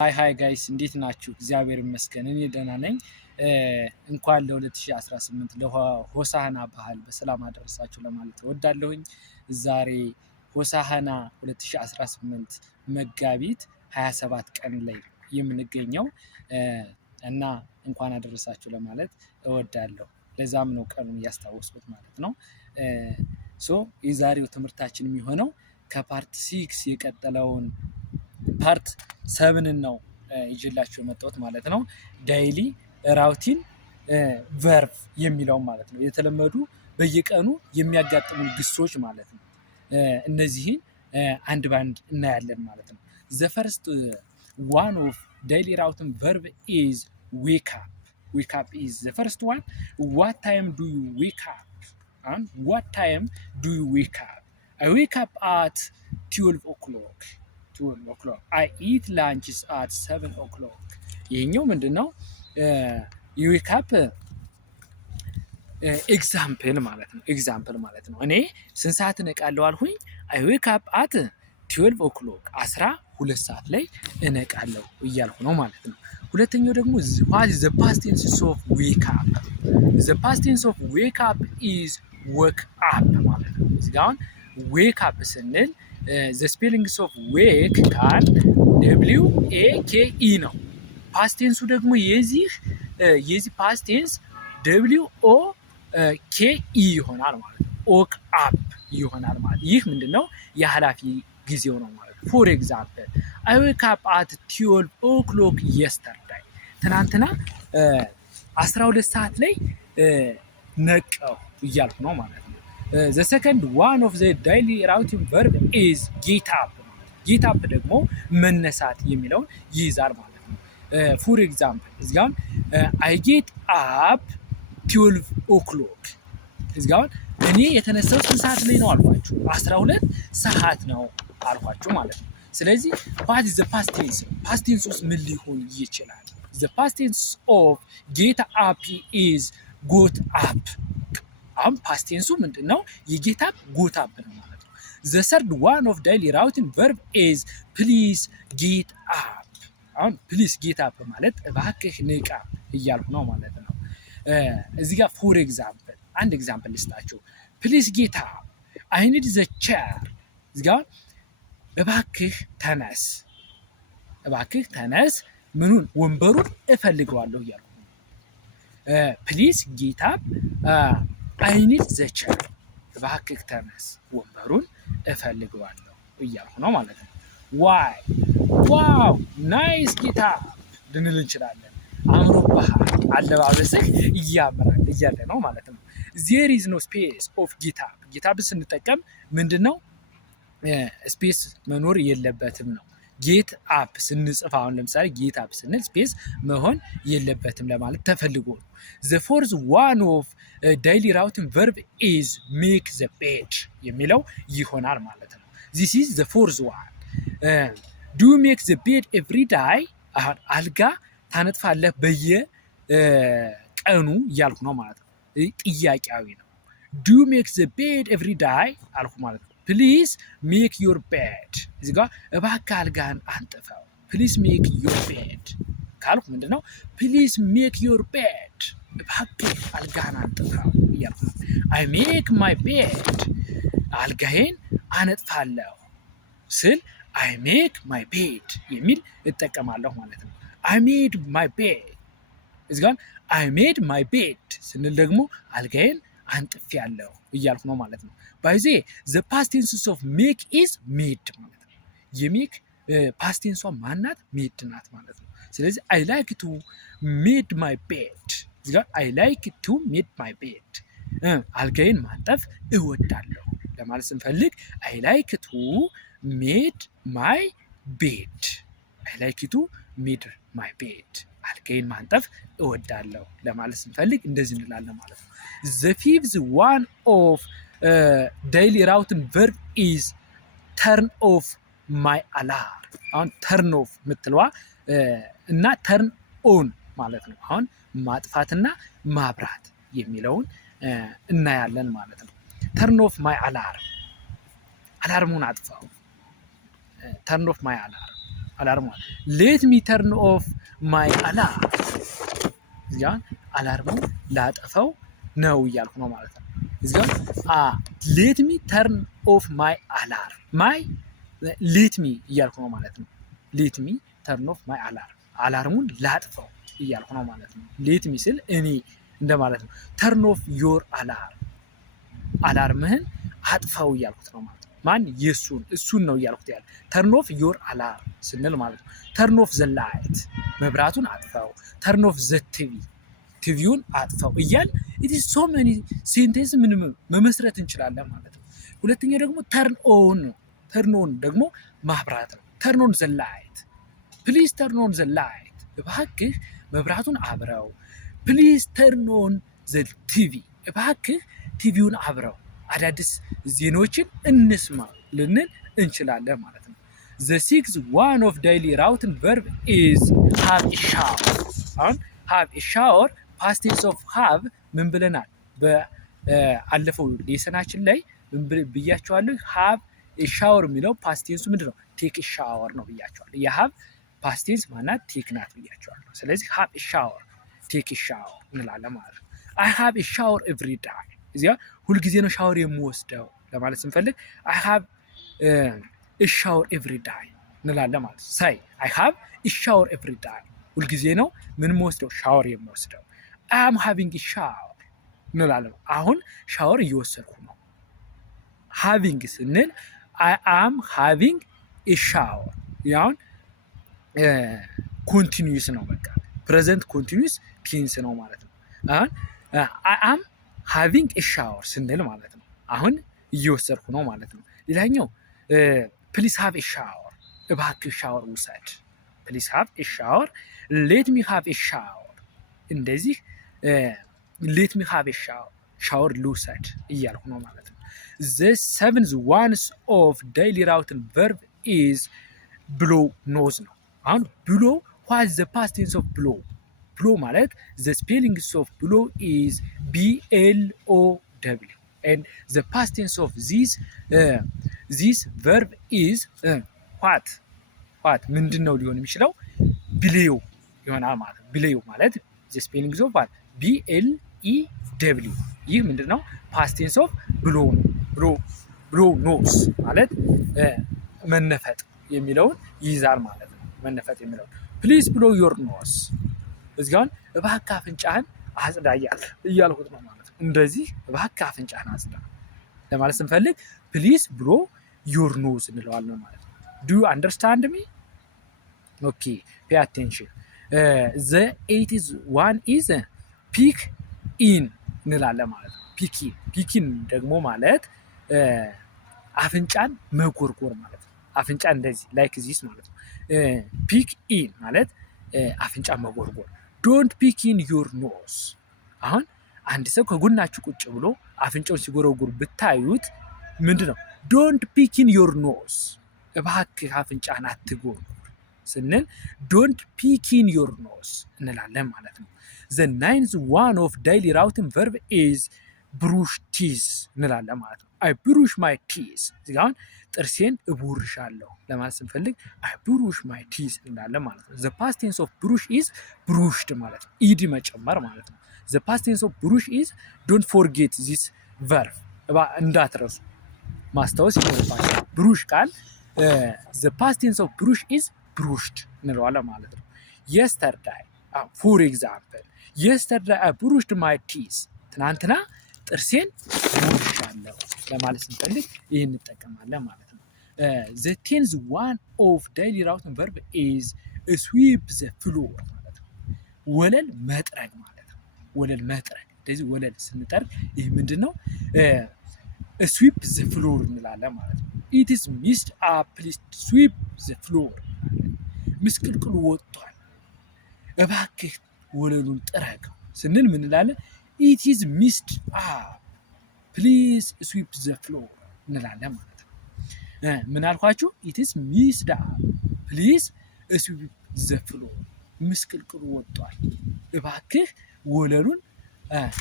ሃይ ጋይስ እንዴት ናችሁ? እግዚአብሔር ይመስገን እኔ ደህና ነኝ። እንኳን ለ2018 ለሆሳዕና በዓል በሰላም አደረሳችሁ ለማለት እወዳለሁኝ። ዛሬ ሆሳዕና 2018 መጋቢት 27 ቀን ላይ የምንገኘው እና እንኳን አደረሳችሁ ለማለት እወዳለሁ። ለዛም ነው ቀኑን እያስታወስኩት ማለት ነው። የዛሬው ትምህርታችን የሚሆነው ከፓርት 6 የቀጠለውን ፓርት 7 ነው ይዤላችሁ የመጣሁት ማለት ነው። ዳይሊ ራውቲን ቨርብ የሚለው ማለት ነው። የተለመዱ በየቀኑ የሚያጋጥሙን ግሶች ማለት ነው። እነዚህን አንድ ባንድ እናያለን ማለት ነው። the first one of daily routing verb is wake up. Wake up is the first one. What time do you wake up? And what time do you wake up? I wake up at 12 o'clock. I eat lunches at 7 o'clock. ይሄኛው ምንድነው? ዌክ አፕ ኤግዛምፕል ማለት ነው። እኔ ስንት ሰዓት እነቃለሁ አልሁኝ? አይ ዌክ አፕ አት 12 o'clock 12 ሰዓት ላይ እነቃለሁ እያልሁ ነው ማለት ነው። ሁለተኛው ደግሞ what is the past tense of wake up? The past tense of wake up is woke up ማለት ነው። እዚህ ጋር አሁን wake up ስንል the spellings of wake ቃል WAKE ነው። ፓስት ቴንሱ ደግሞ የዚህ ፓስት ቴንስ WOKE ይሆናል ማለት ነው። ኦክ አፕ ይሆናል ማለት ይህ ምንድነው? የኃላፊ ጊዜው ነው ማለት ነው። ፎር ኤግዛምፕል I wake up at 12 o'clock yesterday. ትናንትና 12 ሰዓት ላይ ነቃሁ እያልኩ ነው ማለት ነው። the second one of the daily routine verb is get up. get up ደግሞ መነሳት የሚለውን ይይዛል ማለት ነው። for example እዚህ ጋር I get up 12 o'clock እዚህ ጋር እኔ የተነሳሁት ስንት ሰዓት ላይ ነው አልኳችሁ? 12 ሰዓት ነው አልኳችሁ ማለት ነው። ስለዚህ what is the past tense? past tense ውስጥ ምን ሊሆን ይችላል? the past tense of get up is got up. አሁን ፓስት ቴንሱ ምንድነው? የጌት አፕ ጎት አፕ ነው ማለት ነው። the third one of daily routine verb is please get up. አሁን please get up ማለት እባክህ ንቃ እያልኩ ነው ማለት ነው። እዚህ ጋር ፎር ኤግዛምፕል አንድ ኤግዛምፕል ልስጣችሁ። please get up I need the chair. እዚህ ጋር እባክህ ተነስ ምኑን ወንበሩን እፈልገዋለሁ እያልኩ ነው። please get up I need the chair. እባክህ ተነስ ወንበሩን እፈልገዋለሁ እያልኩ ነው ማለት ነው። why wow nice get up ልንል እንችላለን። አምሮብሃል፣ አለባበስህ እያምራል እያለ ነው ማለት ነው። there is no space of get up. get up ስንጠቀም ምንድነው? ስፔስ መኖር የለበትም ነው። ጌት አፕ ስንጽፍ አሁን ለምሳሌ ጌት አፕ ስንል ስፔስ መሆን የለበትም ለማለት ተፈልጎ ነው። the fourth one of daily routine verb is make the bed የሚለው ይሆናል ማለት ነው። this is the fourth one. do you make the bed every day? አልጋ ታነጥፋለህ በየቀኑ እያልኩ ነው ማለት ነው። ጥያቄያዊ ነው። do you make the bed every day አልኩ ማለት ነው። please make your bed እዚህ ጋር እባክህ አልጋህን አንጥፈው። please make your bed ካልኩ ምንድነው? please make your bed እባክህ አልጋህን አንጥፈው እያልኩ ነው። I make my bed አልጋዬን አነጥፋለሁ ስል I make my bed የሚል እጠቀማለሁ ማለት ነው። I made my bed እዚህ ጋር I made my bed ስንል ደግሞ አልጋዬን አንጥፌያለሁ እያልኩ ነው ማለት ነው። by the past tense of make is made ማለት ነው። የሜክ ፓስት ቴንሷ ማናት? ሜድ ናት ማለት ነው። ስለዚህ I like to made my bed እዚህ ጋር I like to made my bed አልጋዬን ማንጠፍ እወዳለሁ ለማለት ስንፈልግ I like to made my bed I like to made my bed አልጋዬን ማንጠፍ እወዳለሁ ለማለት ስንፈልግ እንደዚህ እንላለን ማለት ነው። the fifth one of daily routine verb is turn off my alarm. አሁን turn off የምትለዋ እና turn on ማለት ነው። አሁን ማጥፋትና ማብራት የሚለውን እናያለን ማለት ነው። turn off my alarm አላርሙን አጥፋው። turn off my alarm አላርሟን። ሌት ሚ ተርን ኦፍ ማይ አላርም እዚህ ጋር አላርሙን ላጠፈው ነው እያልኩ ነው ማለት ነው። እዚህ ጋር ሌት ሚ ተርን ኦፍ ማይ አላርም ማይ ሌት ሚ እያልኩ ነው ማለት ነው። ሌት ሚ ተርን ኦፍ ማይ አላርም አላርሙን ላጥፈው እያልኩ ነው ማለት ነው። ሌት ሚ ስል እኔ እንደማለት ነው። ተርን ኦፍ ዮር አላርም አላርምህን አጥፈው እያልኩት ነው ማለት ነው። ማን እሱን ነው እያልኩት ያለ። ተርን ኦፍ ዮር አላርም ስንል ማለት ነው። ተርን ኦፍ ዘ ላይት መብራቱን አጥፈው። ተርን ኦፍ ዘ ቲቪውን አጥፈው እያል ኢት ኢዝ ሶ ሜኒ ሴንቴንስ ምን መመስረት እንችላለን ማለት ነው። ሁለተኛው ደግሞ ተርን ኦን ነው። ተርን ኦን ደግሞ ማብራት ነው። ተርን ኦን ዘ ላይት ፕሊዝ ተርን ኦን ዘ ላይት እባክህ መብራቱን አብረው። ፕሊዝ ተርን ኦን ዘ ቲቪ እባክህ ቲቪውን አብረው አዳዲስ ዜናዎችን እንስማ ልንል እንችላለን ማለት ነው። ዘ ሲክስ ዋን ኦፍ ዴይሊ ራውትን ቨርብ ኢዝ ሃቭ ኤ ሻወር። አሁን ሃቭ ኤ ሻወር ፓስት ቴንስ ኦፍ ሃቭ ምን ብለናል? በአለፈው ሌሰናችን ላይ ምን ብያቸዋለሁ? ሃቭ ኤ ሻወር የሚለው ፓስት ቴንሱ ምንድነው? ቴክ ኤ ሻወር ነው ብያቸዋለሁ። የሃቭ ፓስት ቴንስ ማናት? ቴክ ናት ብያቸዋለሁ። ስለዚህ ሃቭ ኤ ሻወር ቴክ ኤ ሻወር እንላለን ማለት ነው። አይ ሃቭ ኤ ሻወር ኤቭሪ ዴይ እዚያ ሁልጊዜ ነው ሻወር የምወስደው ለማለት ስንፈልግ አይ ሃቭ ኤ ሻወር ኤቭሪ ዴይ እንላለን ማለት ነው። ሳይ አይ ሃቭ ኤ ሻወር ኤቭሪ ዴይ ሁልጊዜ ነው ምን የምወስደው? ሻወር የምወስደው። አይ አም ሃቪንግ ኤ ሻወር እንላለን። አሁን ሻወር እየወሰድኩ ነው። ሃቪንግ ስንል አይ አም ሃቪንግ ኤ ሻወር ያውን ኮንቲኒዩስ ነው። በቃ ፕሬዘንት ኮንቲኒዩስ ቴንስ ነው ማለት ነው። አሁን አይ አም ሃቪንግ ኤ ሻወር ስንል ማለት ነው አሁን እየወሰድኩ ነው ማለት ነው። ሌላኛው ፕሊዝ ሃቭ ኤ ሻወር እባክህ ሻወር ውሰድ። ፕሊዝ ሃቭ ኤ ሻወር ሌት ሚ ሃቭ ኤ ሻወር እንደዚህ ሌት ሚ ሃቭ ኤ ሻወር ልውሰድ እያልኩ ነው ማለት ነው። ዘ ሰቨንዝ ዋንስ ኦፍ ዴይሊ ራውትን ቨርብ ኢዝ ብሎ ኖዝ ነው። አሁን ብሎ ዋት ዘ ፓስት ቴንስ ኦፍ ብሎ ብሎ ማለት ዘ ስፔሊንግስ ኦፍ ብሎ ኢዝ BLOW and the past tense of this verb is what ምንድን ነው ሊሆን የሚችለው? ብሌው ይሆናል ማለት ነው። ብሌው ማለት the spellings of what BLEW ይህ ምንድን ነው? past tense of ብሎ ብሎ ኖስ ማለት መነፈጥ የሚለውን ይይዛል ማለት ነው። መነፈጥ የሚለውን ፕሊዝ ብሎ ዮር ኖስ እዚህ ጋር እባክህ አፍንጫህን አጽዳ እያልኩት ነው ማለት ነው። እንደዚህ እባክህ አፍንጫህን አጽዳ ለማለት ስንፈልግ ፕሊዝ ብሎ ዮር ኖዝ እንለዋለን ማለት ነው። ዱ ዩ አንደርስታንድ ሚ? ኦኬ ፔይ አቴንሽን። ዘ ኤይቲዝ ዋን ኢዝ ፒክ ኢን እንላለን ማለት ነው። ፒኪን ደግሞ ማለት አፍንጫን መጎርጎር ማለት ነው። አፍንጫ እንደዚህ ላይክ ዚስ ማለት ነው። ፒክ ኢን ማለት አፍንጫ መጎርጎር። ዶንት ፒክ ኢን ዮር ኖዝ። አሁን አንድ ሰው ከጎናችሁ ቁጭ ብሎ አፍንጫውን ሲጎረጉር ብታዩት ምንድን ነው? ዶንት ፒክ ኢን ዮር ኖዝ እባክህ አፍንጫህን አትጎርጉር ስንል ዶንት ፒክ ኢን ዮር ኖዝ እንላለን ማለት ነው። ዘ ናይንዝ ዋን ኦፍ ዴይሊ ራውትን ቨርብ ኢዝ ብሩሽ ቲዝ እንላለን ማለት ነው። አይ ብሩሽ ማይ ቲዝ እዚህ ጋር አሁን ጥርሴን እቦርሻለሁ ለማለት ስንፈልግ አይ ብሩሽ ማይ ቲዝ እንላለን ማለት ነው። ዘ ፓስት ቴንስ ኦፍ ብሩሽ ኢዝ ብሩሽድ ማለት ነው። ኢዲ መጨመር ማለት ነው። ዘ ፓስት ቴንስ ኦፍ ብሩሽ ኢዝ ዶንት ፎርጌት ዚስ ቨርብ እንዳትረሱ ማስታወስ ይኖርባቸዋል። ብሩሽ ቃል ዘ ፓስት ቴንስ ኦፍ ብሩሽ ኢዝ ብሩሽድ እንለዋለን ማለት ነው። የስተርዳይ ፎር ኤግዛምፕል የስተርዳይ አይ ብሩሽድ ማይ ቲዝ ትናንትና ጥርሴን ቦርሻለሁ ለማለት ስንፈልግ ይህን እንጠቀማለን ማለት ነው። ዘ ቴንዝ ዋን ኦፍ ዴይሊ ራውትን ቨርብ ኢዝ ስዊፕ ዘ ፍሎር ማለት ነው። ወለል መጥረግ ማለት ነው። ወለል መጥረግ እንደዚህ ወለል ስንጠርግ ይህ ምንድን ነው? ስዊፕ ዘ ፍሎር እንላለን ማለት ነው። ኢት ኢዝ ሚስድ አፕ ፕሊዝ ስዊፕ ዘ ፍሎር ምስቅልቅሉ ወጥቷል እባክህ ወለሉን ጥረገው ስንል ምን እንላለን? ኢት ኢዝ ሚስድ አፕ ፕሊዝ ስዊፕ ዘ ፍሎር እንላለን ማለት ነው። ምን አልኳችሁ? ኢት ኢዝ ሚስድ አፕ ፕሊዝ ስዊፕ ዘ ፍሎር ምስቅልቅሉ ወጥቷል እባክህ ወለሉን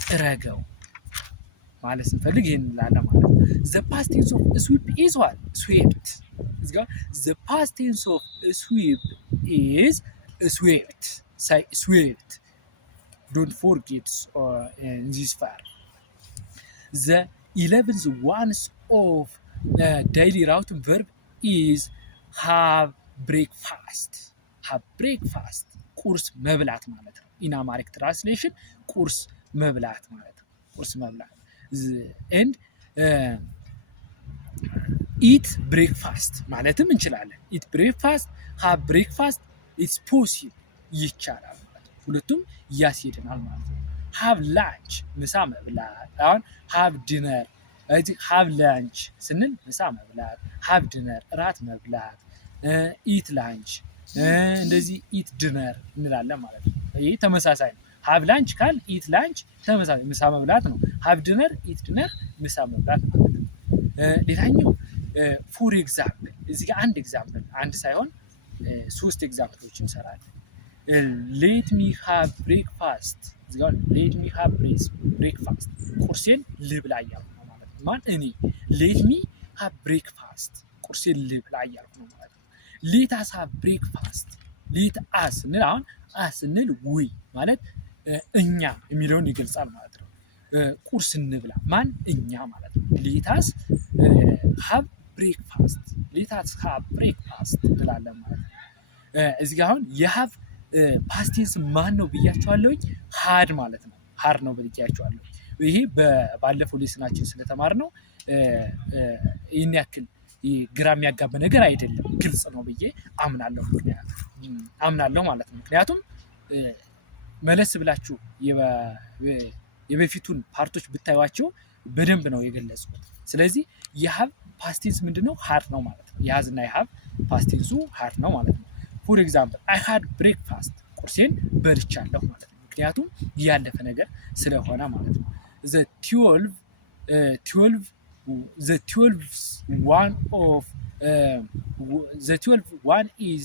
ጥረገው ማለት ስንፈልግ ይሄን እንላለን ማለት ነው። the past tense of sweep is what? swept። እዚህ ጋር the past tense of sweep is swept። say swept. don't forget this part. the 11th ones of daily routine verb is have breakfast። have breakfast ቁርስ መብላት ማለት ነው። in Amharic translation ቁርስ መብላት ማለት ነው። ቁርስ መብላት and eat breakfast ማለትም እንችላለን። eat breakfast have breakfast it's possible ይቻላል ማለት ነው። ሁለቱም ያስሄደናል ማለት ነው። have lunch ምሳ መብላት። አሁን have dinner have lunch ስንል ምሳ መብላት፣ have dinner እራት መብላት፣ eat lunch እንደዚህ eat dinner እንላለን ማለት ነው። ይሄ ተመሳሳይ ነው። have lunch ካል eat lunch ተመሳሳይ ምሳ መብላት ነው። have dinner eat dinner ምሳ መብላት ማለት ነው። ሌላኛው ፎር ኤግዛምፕል እዚህ ጋር አንድ ኤግዛምፕል አንድ ሳይሆን 3 ኤግዛምፕሎች እንሰራለን። ሌት ሚ ሃቭ ብሬክፋስት እዚህ ጋር ሌት ሚ ሃቭ ብሬክፋስት ቁርሴን ልብላ እያልኩ ነው ማለት ነው። ማን እኔ ሌት ሚ ሃቭ ብሬክፋስት ቁርሴን ልብላ እያልኩ ነው ማለት ነው። ሌት አስ ሃቭ ብሬክፋስት ሌት አስ ስንል አሁን አስ ስንል ውይ ማለት እኛ የሚለውን ይገልጻል ማለት ነው። ቁርስ እንብላ ማን እኛ ማለት ነው። ሌታስ ሃቭ ብሬክፋስት ሌታስ ሃቭ ብሬክፋስት እንላለን ማለት ነው። እዚህ ጋር አሁን የሃቭ ፓስት ቴንስ ማን ነው ብያቸዋለሁኝ? ሃድ ማለት ነው። ሃድ ነው ብያቸዋለሁ። ይሄ ባለፈው ሌስናችን ስለተማርነው ይህን ያክል ግራ የሚያጋባ ነገር አይደለም፣ ግልጽ ነው ብዬ አምናለሁ ማለት ነው። ምክንያቱም መለስ ብላችሁ የበፊቱን ፓርቶች ብታዩዋቸው በደንብ ነው የገለጹት። ስለዚህ የሃቭ ፓስት ቴንስ ምንድነው? ሃድ ነው ማለት ነው። የሃዝና የሃቭ ፓስት ቴንሱ ሃድ ነው ማለት ነው። ፎር ኤግዛምፕል አይ ሃድ ብሬክፋስት ቁርሴን በልቻለሁ ማለት ነው። ምክንያቱም ያለፈ ነገር ስለሆነ ማለት ነው። the 12 one is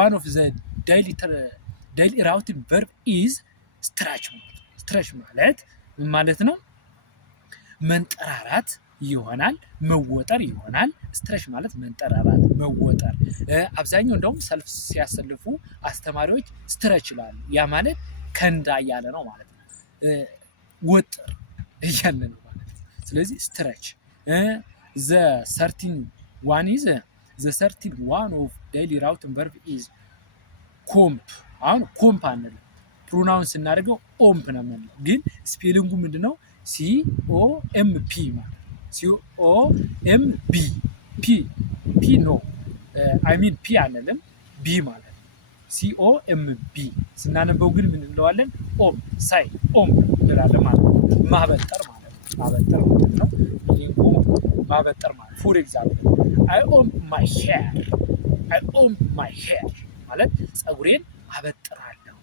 one of the daily routine verb is stretch ማለት ማለት ነው መንጠራራት ይሆናል፣ መወጠር ይሆናል። ስትሬች ማለት መንጠራራት፣ መወጠር። አብዛኛው እንደውም ሰልፍ ሲያሰልፉ አስተማሪዎች ስትሬች ይላሉ። ያ ማለት ከንዳ እያለ ነው ማለት ነው። ወጥር እያለ ነው ማለት ነው። ስለዚህ ስትሬች the 13 one of daily routine verb is ኮምፕ። አሁን ኮምፕ አንልም፣ ፕሮናውንስ እናደርገው ኦምፕ ነው የምንለው። ግን ስፔሊንጉ ምንድነው? COMP ማለት COMB ፒ ኖ አይ ሚን ፒ አንልም፣ ቢ ማለት ነው። COMB ስናነበው ግን ምን እንለዋለን? ኦም ሳይ ኦም እንላለን ማለት ነው። ማበጠር ማለት ነው። ማበጠር ማለት ነው። ማበጠር ማለት ፎር ኤግዛምፕል አይ ኦም ማይ ሄር ማለት ፀጉሬን አበጥራለሁ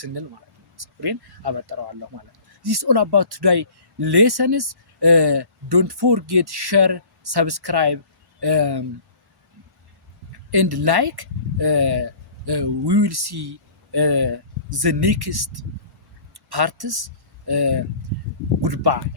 ስንል ማለት ነው። ፀጉሬን አበጥረዋለሁ ማለት ነው። this all about today lessons. Don't forget share, subscribe and like. We will see the next parts. Goodbye.